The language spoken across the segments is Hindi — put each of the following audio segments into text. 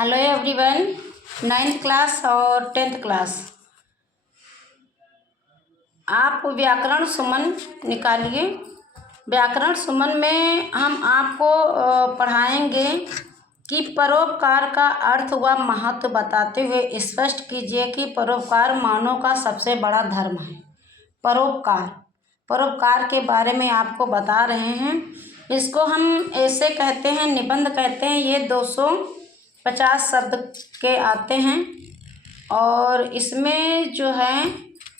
Hello everyone. 9th क्लास और 10th क्लास, आप व्याकरण सुमन निकालिए। व्याकरण सुमन में हम आपको पढ़ाएंगे कि परोपकार का अर्थ व महत्व बताते हुए स्पष्ट कीजिए कि परोपकार मानव का सबसे बड़ा धर्म है। परोपकार के बारे में आपको बता रहे हैं। इसको हम ऐसे कहते हैं, निबंध कहते हैं। ये 250 शब्द के आते हैं और इसमें जो है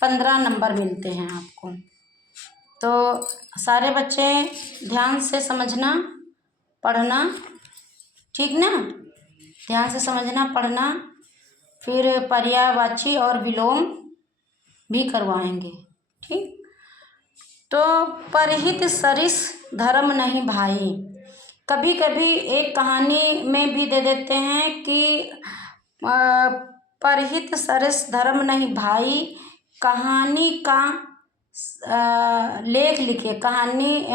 15 नंबर मिलते हैं आपको। तो सारे बच्चे ध्यान से समझना, पढ़ना, ठीक ना? ध्यान से समझना, पढ़ना। फिर पर्यायवाची और विलोम भी करवाएंगे, ठीक? तो परहित सरिस धर्म नहीं भाई। कभी कभी एक कहानी में भी दे देते हैं कि परहित सरिस धर्म नहीं भाई। कहानी का लेख लिखिए, कहानी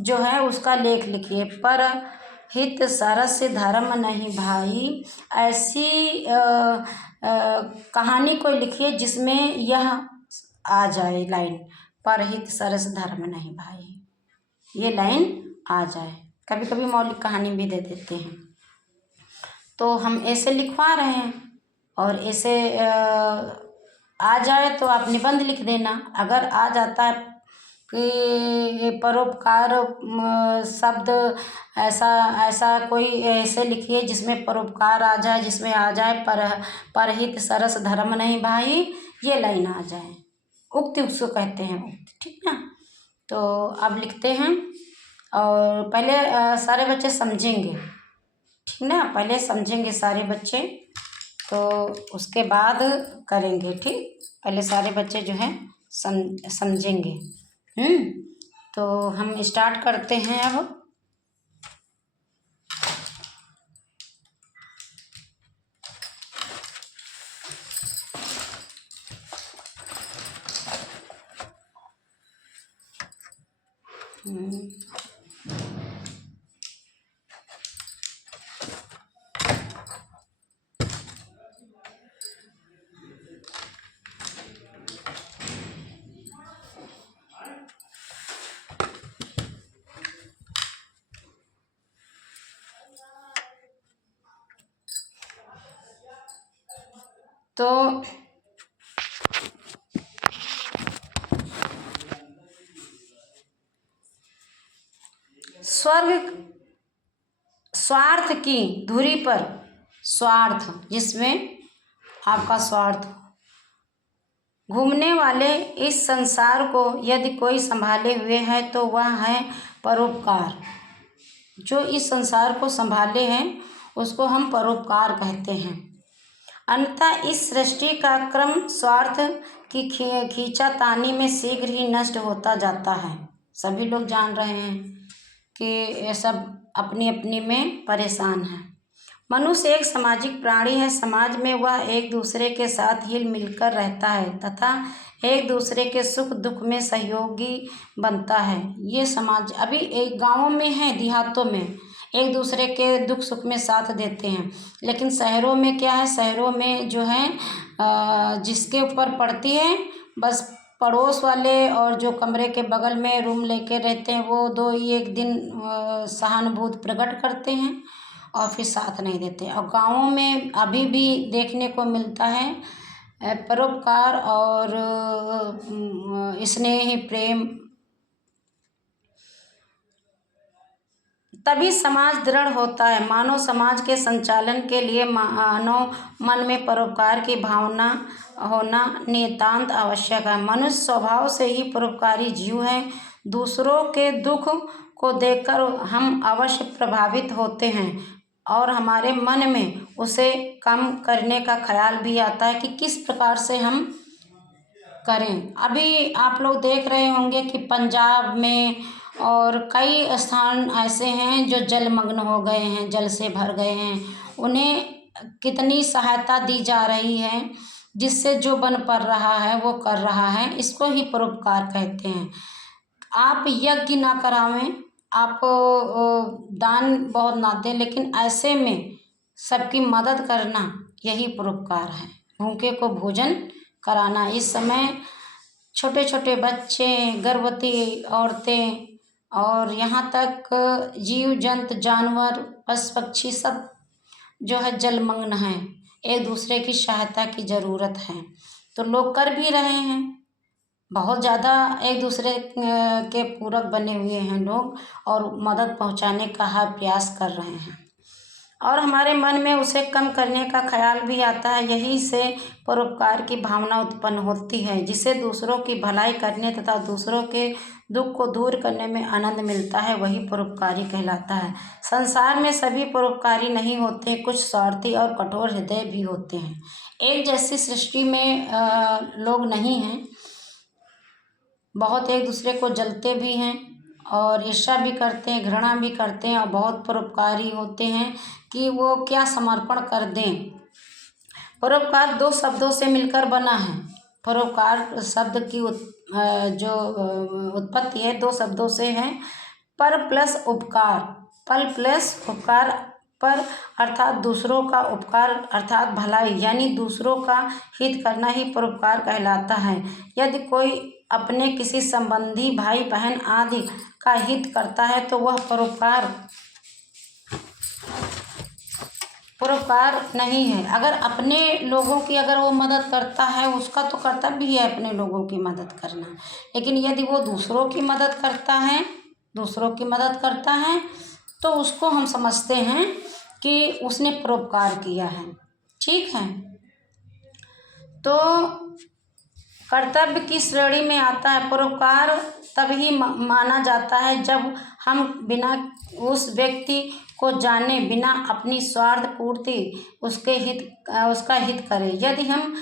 जो है उसका लेख लिखिए। परहित सरस धर्म नहीं भाई, ऐसी कहानी को लिखिए जिसमें यह आ जाए लाइन, परहित सरस धर्म नहीं भाई, ये लाइन आ जाए। कभी कभी मौलिक कहानी भी दे देते हैं, तो हम ऐसे लिखवा रहे हैं और ऐसे आ जाए तो आप निबंध लिख देना। अगर आ जाता है कि परोपकार शब्द ऐसा कोई ऐसे लिखिए जिसमें परोपकार आ जाए, जिसमें आ जाए परहित सरस धर्म नहीं भाई, ये लाइन आ जाए। उक्ति उसको कहते हैं, उक्ति, ठीक ना? तो अब लिखते हैं और पहले सारे बच्चे समझेंगे, ठीक ना? पहले समझेंगे सारे बच्चे, तो उसके बाद करेंगे, ठीक? पहले सारे बच्चे जो हैं समझेंगे। तो हम स्टार्ट करते हैं अब। तो स्वार्थ की धुरी पर, स्वार्थ जिसमें आपका स्वार्थ हो, घूमने वाले इस संसार को यदि कोई संभाले हुए है तो वह है परोपकार। जो इस संसार को संभाले हैं उसको हम परोपकार कहते हैं। अतः इस सृष्टि का क्रम स्वार्थ की खींचातानी में शीघ्र ही नष्ट होता जाता है। सभी लोग जान रहे हैं कि ये सब अपनी अपनी में परेशान है। मनुष्य एक सामाजिक प्राणी है। समाज में वह एक दूसरे के साथ हिल मिलकर रहता है तथा एक दूसरे के सुख दुख में सहयोगी बनता है। ये समाज अभी एक गाँवों में है, देहातों में एक दूसरे के दुख सुख में साथ देते हैं, लेकिन शहरों में क्या है? शहरों में जो है जिसके ऊपर पड़ती है बस पड़ोस वाले और जो कमरे के बगल में रूम लेके रहते हैं वो दो ही एक दिन सहानुभूति प्रकट करते हैं और फिर साथ नहीं देते। और गाँवों में अभी भी देखने को मिलता है परोपकार और स्नेह प्रेम। तभी समाज दृढ़ होता है। मानव समाज के संचालन के लिए मानव मन में परोपकार की भावना होना नितांत आवश्यक है। मनुष्य स्वभाव से ही परोपकारी जीव है। दूसरों के दुख को देखकर हम अवश्य प्रभावित होते हैं और हमारे मन में उसे कम करने का ख्याल भी आता है कि किस प्रकार से हम करें। अभी आप लोग देख रहे होंगे कि पंजाब में और कई स्थान ऐसे हैं जो जलमग्न हो गए हैं, जल से भर गए हैं। उन्हें कितनी सहायता दी जा रही है, जिससे जो बन पड़ रहा है वो कर रहा है। इसको ही परोपकार कहते हैं। आप यज्ञ ना करावें, आप दान बहुत ना दें, लेकिन ऐसे में सबकी मदद करना यही परोपकार है। भूखे को भोजन कराना। इस समय छोटे छोटे बच्चे, गर्भवती औरतें और यहाँ तक जीव जंतु, जानवर, पशु पक्षी सब जो है जलमग्न हैं। एक दूसरे की सहायता की ज़रूरत है, तो लोग कर भी रहे हैं। बहुत ज़्यादा एक दूसरे के पूरक बने हुए हैं लोग और मदद पहुंचाने का हर प्रयास कर रहे हैं। और हमारे मन में उसे कम करने का ख्याल भी आता है। यही से परोपकार की भावना उत्पन्न होती है, जिसे दूसरों की भलाई करने तथा दूसरों के दुख को दूर करने में आनंद मिलता है, वही परोपकारी कहलाता है। संसार में सभी परोपकारी नहीं होते, कुछ स्वार्थी और कठोर हृदय भी होते हैं। एक जैसी सृष्टि में लोग नहीं हैं। बहुत एक दूसरे को जलते भी हैं और ईर्ष्या भी करते हैं, घृणा भी करते हैं, और बहुत परोपकारी होते हैं कि वो क्या समर्पण कर दें। परोपकार दो शब्दों से मिलकर बना है। परोपकार शब्द की जो उत्पत्ति है दो शब्दों से है, पर प्लस उपकार। पल प्लस उपकार, पर अर्थात दूसरों का, उपकार अर्थात भलाई, यानी दूसरों का हित करना ही परोपकार कहलाता है। यदि कोई अपने किसी संबंधी, भाई बहन आदि का हित करता है तो वह परोपकार नहीं है। अगर अपने लोगों की अगर वो मदद करता है, उसका तो कर्तव्य ही है अपने लोगों की मदद करना, लेकिन यदि वो दूसरों की मदद करता है तो उसको हम समझते हैं कि उसने परोपकार किया है। ठीक है, तो कर्तव्य की श्रेणी में आता है। परोपकार तभी माना जाता है जब हम बिना उस व्यक्ति को जाने, बिना अपनी स्वार्थ पूर्ति उसका हित करें। यदि हम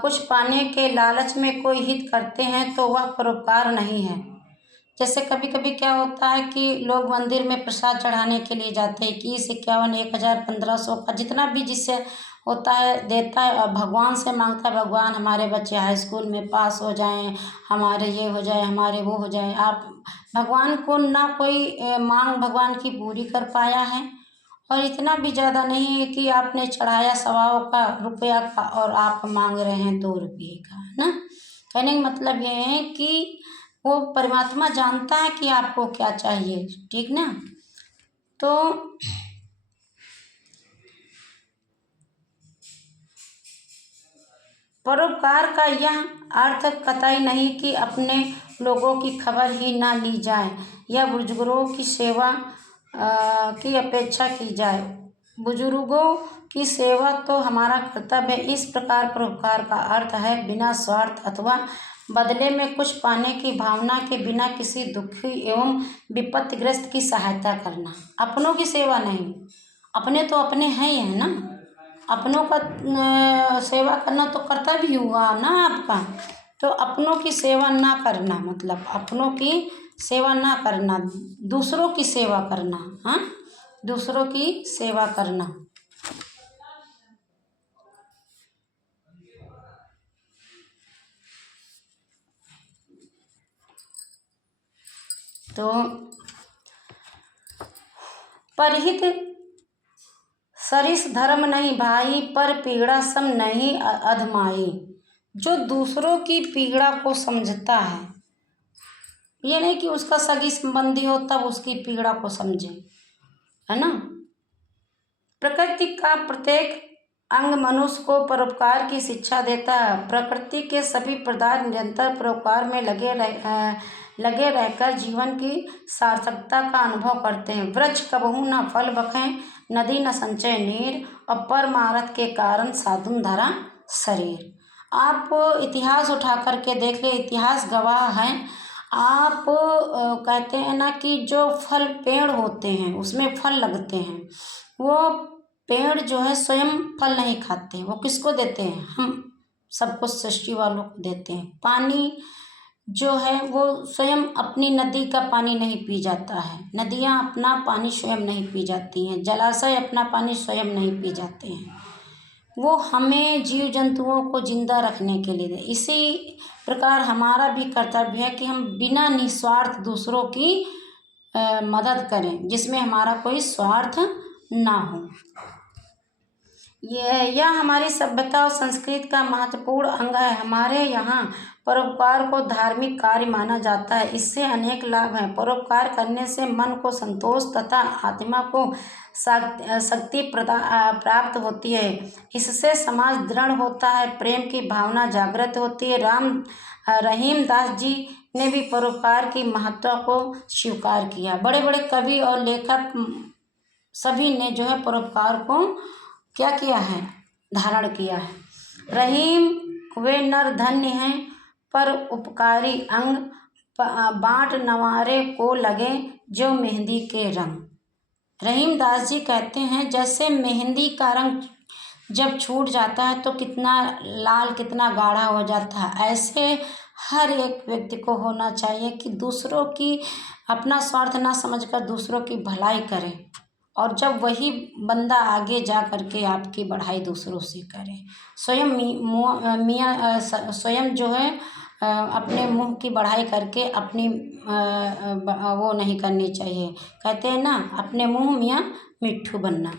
कुछ पाने के लालच में कोई हित करते हैं तो वह परोपकार नहीं है। जैसे कभी कभी क्या होता है कि लोग मंदिर में प्रसाद चढ़ाने के लिए जाते हैं, 21, 51, 1000, 1500 का जितना भी जिससे होता है देता है, और भगवान से मांगता है, भगवान हमारे बच्चे हाई स्कूल में पास हो जाएं, हमारे ये हो जाए, हमारे वो हो जाए। आप भगवान को ना कोई मांग भगवान की पूरी कर पाया है, और इतना भी ज़्यादा नहीं है कि आपने चढ़ाया 125 का रुपया का और आप मांग रहे हैं 2 रुपये का, है ना। कहने का मतलब ये है कि वो परमात्मा जानता है कि आपको क्या चाहिए, ठीक ना। तो परोपकार का यह अर्थ कतई नहीं कि अपने लोगों की खबर ही ना ली जाए या बुजुर्गों की सेवा की अपेक्षा की जाए। बुजुर्गों की सेवा तो हमारा कर्तव्य है। इस प्रकार परोपकार का अर्थ है बिना स्वार्थ अथवा बदले में कुछ पाने की भावना के बिना किसी दुखी एवं विपत्तिग्रस्त की सहायता करना। अपनों की सेवा नहीं, अपने तो अपने हैं ही है ना। अपनों का सेवा करना तो कर्तव्य ही हुआ ना आपका। तो अपनों की सेवा ना करना, मतलब अपनों की सेवा ना करना, दूसरों की सेवा करना। हाँ, दूसरों की सेवा करना। तो परहित सरिस धर्म नहीं भाई, पर पीड़ा सम नहीं अधमाई। जो दूसरों की पीड़ा को समझता है, ये नहीं कि उसका सगी संबंधी हो तब उसकी पीड़ा को समझे, है ना। प्रकृति का प्रत्येक अंग मनुष्य को परोपकार की शिक्षा देता है। प्रकृति के सभी पदार्थ निरंतर परोपकार में लगे रहकर जीवन की सार्थकता का अनुभव करते हैं। वृक्ष कबहू न फल बखें, नदी न संचय नीर, और परमारथ के कारण साधुन धरा शरीर। आप इतिहास उठा करके देख ले, इतिहास गवाह है। आप कहते हैं ना कि जो फल पेड़ होते हैं उसमें फल लगते हैं, वो पेड़ जो है स्वयं फल नहीं खाते, वो किसको देते हैं, हम सबको, सृष्टि वालों को देते हैं। पानी जो है वो स्वयं अपनी नदी का पानी नहीं पी जाता है, नदियाँ अपना पानी स्वयं नहीं पी जाती हैं, जलाशय अपना पानी स्वयं नहीं पी जाते हैं। वो हमें जीव जंतुओं को जिंदा रखने के लिए दे। इसी प्रकार हमारा भी कर्तव्य है कि हम बिना निस्वार्थ दूसरों की मदद करें, जिसमें हमारा कोई स्वार्थ ना हो। यह हमारी सभ्यता और संस्कृति का महत्वपूर्ण अंग है। हमारे यहाँ परोपकार को धार्मिक कार्य माना जाता है। इससे अनेक लाभ हैं। परोपकार करने से मन को संतोष तथा आत्मा को शक्ति प्राप्त होती है। इससे समाज दृढ़ होता है, प्रेम की भावना जागृत होती है। रहीम दास जी ने भी परोपकार की महत्व को स्वीकार किया। बड़े बड़े कवि और लेखक सभी ने जो है परोपकार को क्या किया है, धारण किया है। रहीम वे नर धन्य हैं पर उपकारी अंग, बाँट नवारे को लगे जो मेहंदी के रंग। रहीम दास जी कहते हैं जैसे मेहंदी का रंग जब छूट जाता है तो कितना लाल, कितना गाढ़ा हो जाता है, ऐसे हर एक व्यक्ति को होना चाहिए कि दूसरों की अपना स्वार्थ ना समझकर दूसरों की भलाई करे, और जब वही बंदा आगे जा करके आपकी बढ़ाई दूसरों से करे। स्वयं जो है अपने मुंह की बढ़ाई करके अपनी वो नहीं करनी चाहिए। कहते हैं ना, अपने मुंह मियाँ मिट्ठू बनना।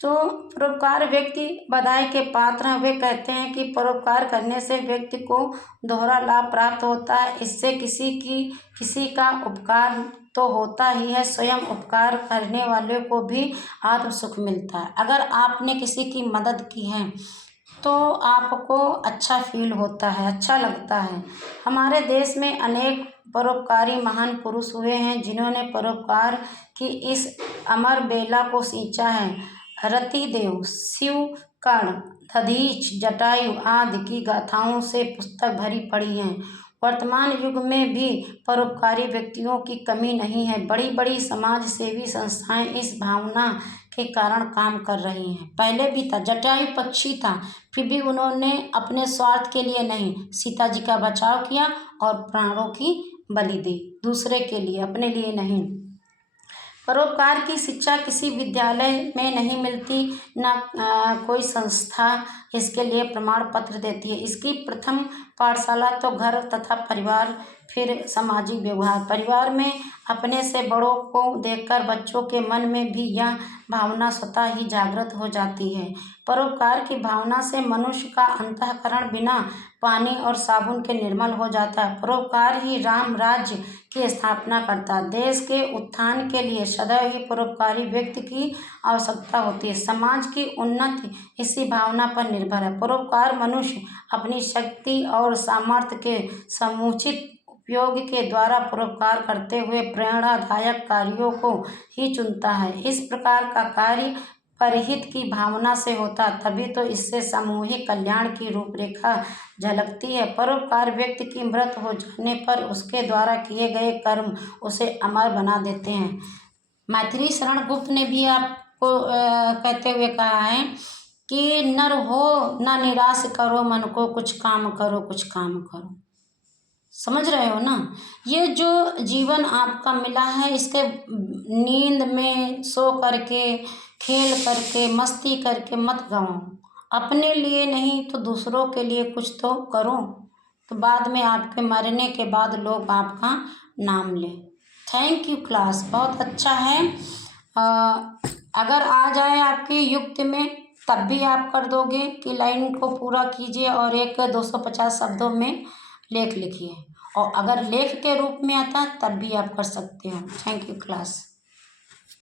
तो परोपकार व्यक्ति बधाई के पात्र हैं। वे कहते हैं कि परोपकार करने से व्यक्ति को दोहरा लाभ प्राप्त होता है। इससे किसी का उपकार तो होता ही है, स्वयं उपकार करने वाले को भी आत्म सुख मिलता है। अगर आपने किसी की मदद की है तो आपको अच्छा फील होता है, अच्छा लगता है। हमारे देश में अनेक परोपकारी महान पुरुष हुए हैं जिन्होंने परोपकार की इस अमर बेला को सींचा है। रतिदेव, शिव कर्ण, दधीच, जटायु आदि की गाथाओं से पुस्तक भरी पड़ी हैं। वर्तमान युग में भी परोपकारी व्यक्तियों की कमी नहीं है। बड़ी बड़ी समाज सेवी संस्थाएं इस भावना के कारण काम कर रही हैं। पहले भी था, जटायु पक्षी था, फिर भी उन्होंने अपने स्वार्थ के लिए नहीं, सीता जी का बचाव किया और प्राणों की बलि दी, दूसरे के लिए, अपने लिए नहीं। परोपकार की शिक्षा किसी विद्यालय में नहीं मिलती, ना कोई संस्था इसके लिए प्रमाण पत्र देती है। इसकी प्रथम पाठशाला तो घर तथा परिवार, फिर सामाजिक व्यवहार। परिवार में अपने से बड़ों को देखकर बच्चों के मन में भी यह भावना स्वतः ही जागृत हो जाती है। परोपकार की भावना से मनुष्य का अंतःकरण बिना पानी और साबुन के निर्मल हो जाता है। परोपकार ही राम राज्य की स्थापना करता है। देश के उत्थान के लिए सदैव ही परोपकारी व्यक्ति की आवश्यकता होती है। समाज की उन्नति इसी भावना पर निर्भर है। परोपकार मनुष्य अपनी शक्ति और सामर्थ्य के समुचित उपयोग के द्वारा परोपकार करते हुए प्रेरणादायक कार्यों को ही चुनता है। इस प्रकार का कार्य परहित की भावना से होता, तभी तो इससे सामूहिक कल्याण की रूपरेखा झलकती है। परोपकार व्यक्ति की मृत हो जाने पर उसके द्वारा किए गए कर्म उसे अमर बना देते हैं। मैथिली शरण गुप्त ने भी आपको कहते हुए कहा है कि नर हो न निराश करो मन को, कुछ काम करो, कुछ काम करो। समझ रहे हो ना? ये जो जीवन आपका मिला है, इसके नींद में सो करके, खेल करके, मस्ती करके मत गवाओ। अपने लिए नहीं तो दूसरों के लिए कुछ तो करो, तो बाद में आपके मरने के बाद लोग आपका नाम लें। थैंक यू क्लास, बहुत अच्छा है। अगर आ जाए आपकी युक्त में तब भी आप कर दोगे कि लाइन को पूरा कीजिए और एक 250 शब्दों में लेख लिखिए, और अगर लेख के रूप में आता तब भी आप कर सकते हो। Thank you class.